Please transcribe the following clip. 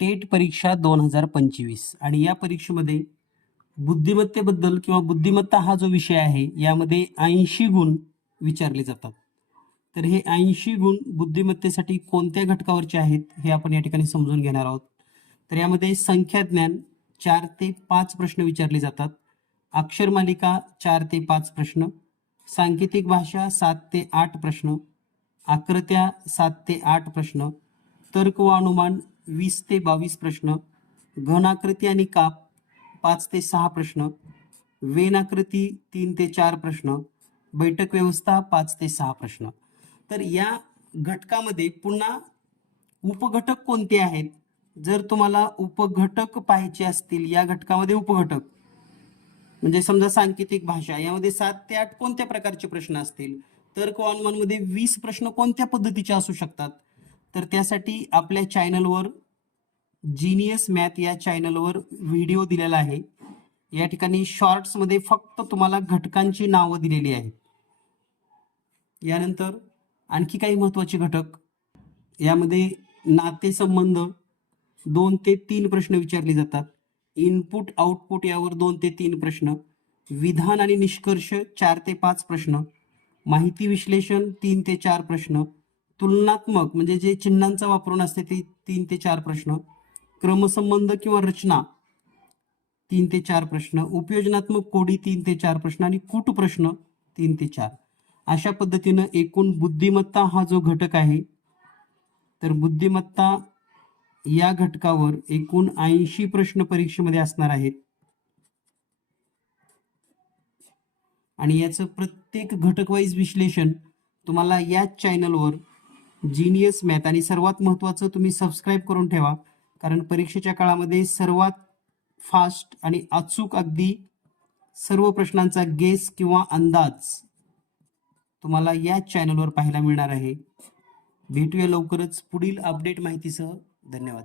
TET परीक्षा 2025 आणि या परीक्षेमध्ये बुद्धिमत्तेबद्दल किंवा बुद्धिमत्ता हा जो विषय आहे यामध्ये 80 गुण विचारले जातात. तर हे 80 गुण बुद्धिमत्तेसाठी कोणत्या घटकावरचे आहेत हे आपण या ठिकाणी समजून घेणार आहोत. तर यामध्ये संख्या ज्ञान 4 ते 5 प्रश्न विचारले जातात. अक्षरमालिका 4 ते 5 प्रश्न, सांकेतिक भाषा 7 ते 8 प्रश्न, आकृत्या 7 ते 8 प्रश्न, तर्क व अनुमान 20 ते 22 प्रश्न, घनाकृती आणि काप 5 ते 6 प्रश्न, वेनाकृती 3 ते 4 प्रश्न, बैठक व्यवस्था 5 ते 6 प्रश्न. तर या घटकामध्ये पुन्हा उपघटक कोणते आहेत? जर तुम्हाला उपघटक पाहायचे असतील या घटकामध्ये उपघटक म्हणजे समजा सांकेतिक भाषा यामध्ये 7 ते 8 कोणत्या प्रकारचे प्रश्न असतील, तर्क व अनुमानमध्ये 20 प्रश्न कोणत्या पद्धतीचे असू शकतात, तर त्यासाठी आपल्या चॅनलवर जीनियस मॅथ या चॅनलवर व्हिडिओ दिलेला आहे. या ठिकाणी शॉर्ट्स मध्ये फक्त तुम्हाला घटकांची नावं दिलेली आहेत. यानंतर आणखी काही महत्वाचे घटक यामध्ये नातेसंबंध 2 ते 3 प्रश्न विचारले जातात. इनपुट आउटपुट यावर 2 ते 3 प्रश्न, विधान आणि निष्कर्ष 4 ते 5 प्रश्न, माहिती विश्लेषण 3 ते 4 प्रश्न, तुलनात्मक म्हणजे जे चिन्हांचा वापरून असते ते 3 ते 4 प्रश्न, क्रमसंबंध किंवा रचना 3 ते 4 प्रश्न, उपयोजनात्मक कोडी 3 ते 4 प्रश्न आणि कूट प्रश्न 3 ते 4. अशा पद्धतीनं एकूण बुद्धिमत्ता हा जो घटक आहे तर बुद्धिमत्ता या घटकावर एकूण 80 प्रश्न परीक्षेमध्ये असणार आहेत आणि याचं प्रत्येक घटकवाईज विश्लेषण तुम्हाला याच चॅनलवर जीनियस मॅथ आणि सर्वात महत्त्वाचं तुम्ही सबस्क्राईब करून ठेवा, कारण परीक्षेच्या काळामध्ये सर्वात फास्ट आणि अचूक अगदी सर्व प्रश्नांचा गेस किंवा अंदाज तुम्हाला याच चॅनलवर पाहायला मिळणार आहे. भेटूया लवकरच पुढील अपडेट माहितीसह. धन्यवाद.